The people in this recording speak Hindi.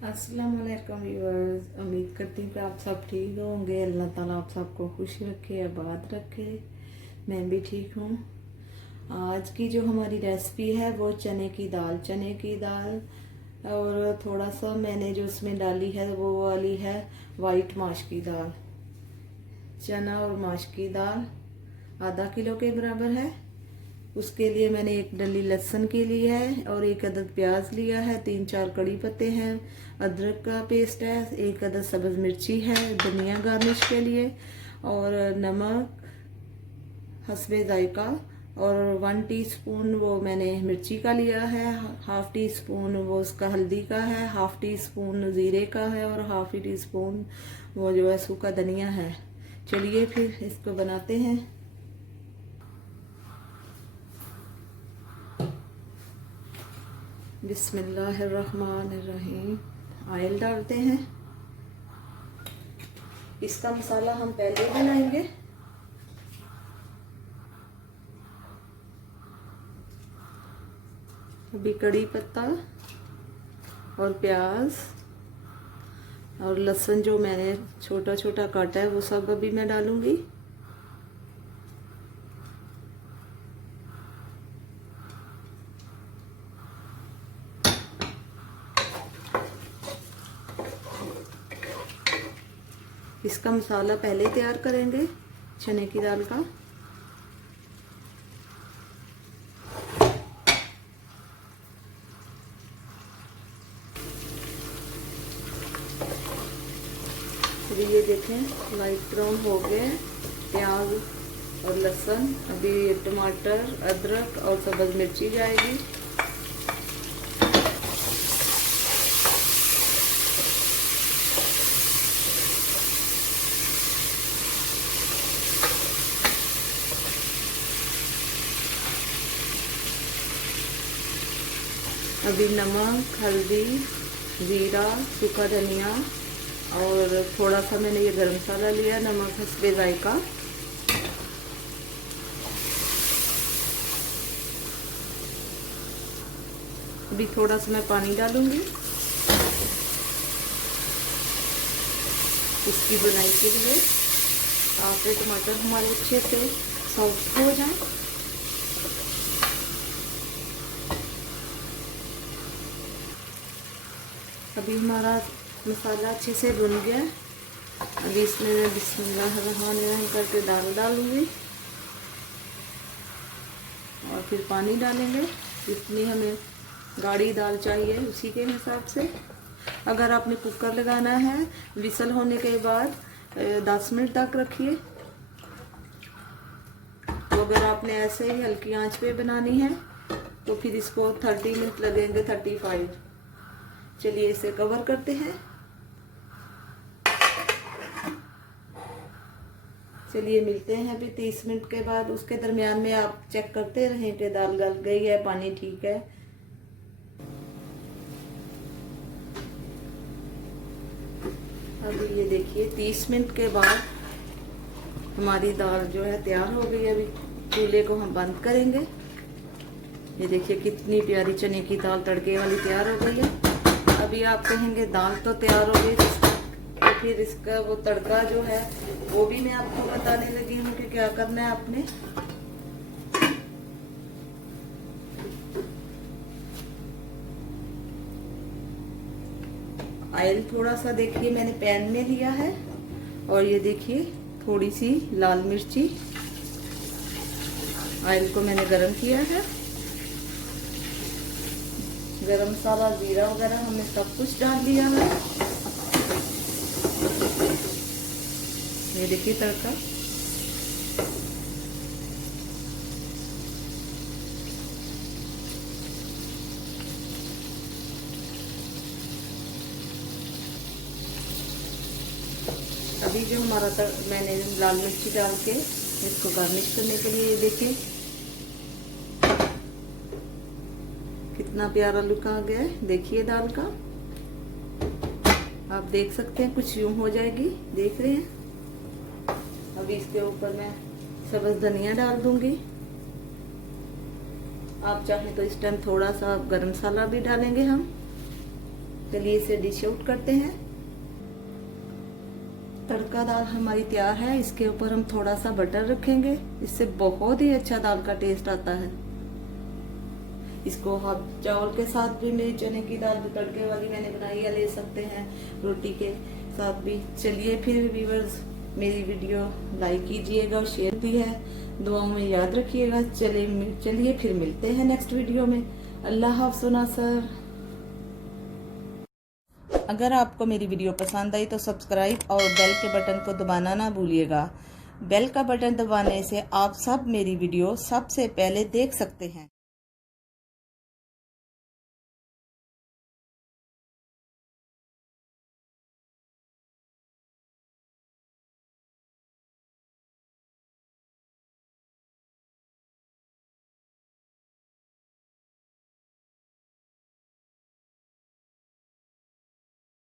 अस्सलाम वालेकुम व्यूअर्स। उम्मीद करती हूँ कि आप सब ठीक होंगे। अल्लाह ताला आप सबको खुश रखे, आबाद रखे। मैं भी ठीक हूँ। आज की जो हमारी रेसिपी है वो चने की दाल और थोड़ा सा मैंने जो उसमें डाली है वो वाली है वाइट माश की दाल। चना और माश की दाल आधा किलो के बराबर है। उसके लिए मैंने एक डली लहसुन की ली है और एक अदद प्याज लिया है, 3-4 कड़ी पत्ते हैं, अदरक का पेस्ट है, एक अदद सब्ज मिर्ची है, धनिया गार्निश के लिए और नमक हस्बे जायका और 1 टीस्पून वो मैंने मिर्ची का लिया है, 1/2 टीस्पून वो उसका हल्दी का है, 1/2 टीस्पून जीरे का है और 1/2 टीस्पून वो जो है सूखा धनिया है। चलिए फिर इसको बनाते हैं। बिस्मिल्लाहिर्रहमानिर्रहीम। ऑयल डालते हैं। इसका मसाला हम पहले बनाएंगे। अभी कड़ी पत्ता और प्याज और लहसुन जो मैंने छोटा छोटा काटा है वो सब अभी मैं डालूंगी। इसका मसाला पहले तैयार करेंगे चने की दाल का। अभी ये देखें लाइट ब्राउन हो गए प्याज और लहसुन। अभी टमाटर, अदरक और सब्ज मिर्ची जाएगी। अभी नमक, हल्दी, जीरा, सूखा धनिया और थोड़ा सा मैंने ये गरम मसाला लिया, नमक हस्बे जायका। अभी थोड़ा सा मैं पानी डालूंगी इसकी बुनाई के लिए, ताकि टमाटर हमारे अच्छे से सॉफ्ट हो जाए। अभी हमारा मसाला अच्छे से भुन गया। अभी इसमें मैं बिस्मिल्लाहिर्रहमानिर्रहीम करके दाल डालूंगी और फिर पानी डालेंगे जितनी हमें गाढ़ी दाल चाहिए उसी के हिसाब से। अगर आपने कुकर लगाना है विसल होने के बाद 10 मिनट तक रखिए। तो अगर आपने ऐसे ही हल्की आंच पे बनानी है तो फिर इसको 30 मिनट लगेंगे, 35। चलिए इसे कवर करते हैं। चलिए मिलते हैं अभी 30 मिनट के बाद। उसके दरमियान में आप चेक करते रहें कि दाल गल गई है, पानी ठीक है। अभी ये देखिए 30 मिनट के बाद हमारी दाल जो है तैयार हो गई है। अभी चूल्हे को हम बंद करेंगे। ये देखिए कितनी प्यारी चने की दाल तड़के वाली तैयार हो गई है। अभी आप कहेंगे दाल तो तैयार हो गई, तो फिर इसका वो तड़का जो है वो भी मैं आपको बताने लगी हूँ कि क्या करना है आपने। ऑयल थोड़ा सा देखिए मैंने पैन में लिया है और ये देखिए थोड़ी सी लाल मिर्ची। ऑयल को मैंने गरम किया है। गरम मसाला, जीरा वगैरह हमने सब कुछ डाल दिया है। ये देखिए तड़का। अभी जो हमारा मैंने लाल मिर्ची डाल के इसको गार्निश करने के लिए देखिए कितना प्यारा लुक आ गया है। देखिए दाल का आप देख सकते हैं कुछ यूं हो जाएगी, देख रहे हैं। अभी इसके ऊपर मैं सब्ज धनिया डाल दूंगी। आप चाहें तो इस टाइम थोड़ा सा गरम मसाला भी डालेंगे हम। चलिए इसे डिश आउट करते हैं। तड़का दाल हमारी तैयार है। इसके ऊपर हम थोड़ा सा बटर रखेंगे, इससे बहुत ही अच्छा दाल का टेस्ट आता है। इसको आप चावल के साथ भी, मेरी चने की दाल जो तड़के वाली मैंने बनाई है, ले सकते हैं, रोटी के साथ भी। चलिए फिर व्यूअर्स, मेरी वीडियो लाइक कीजिएगा और शेयर भी है, दुआओं में याद रखिएगा। चलिए फिर मिलते हैं नेक्स्ट वीडियो में। अल्लाह हाफ़िज़ सर। अगर आपको मेरी वीडियो पसंद आई तो सब्सक्राइब और बेल के बटन को दबाना ना भूलिएगा। बेल का बटन दबाने से आप सब मेरी वीडियो सबसे पहले देख सकते हैं।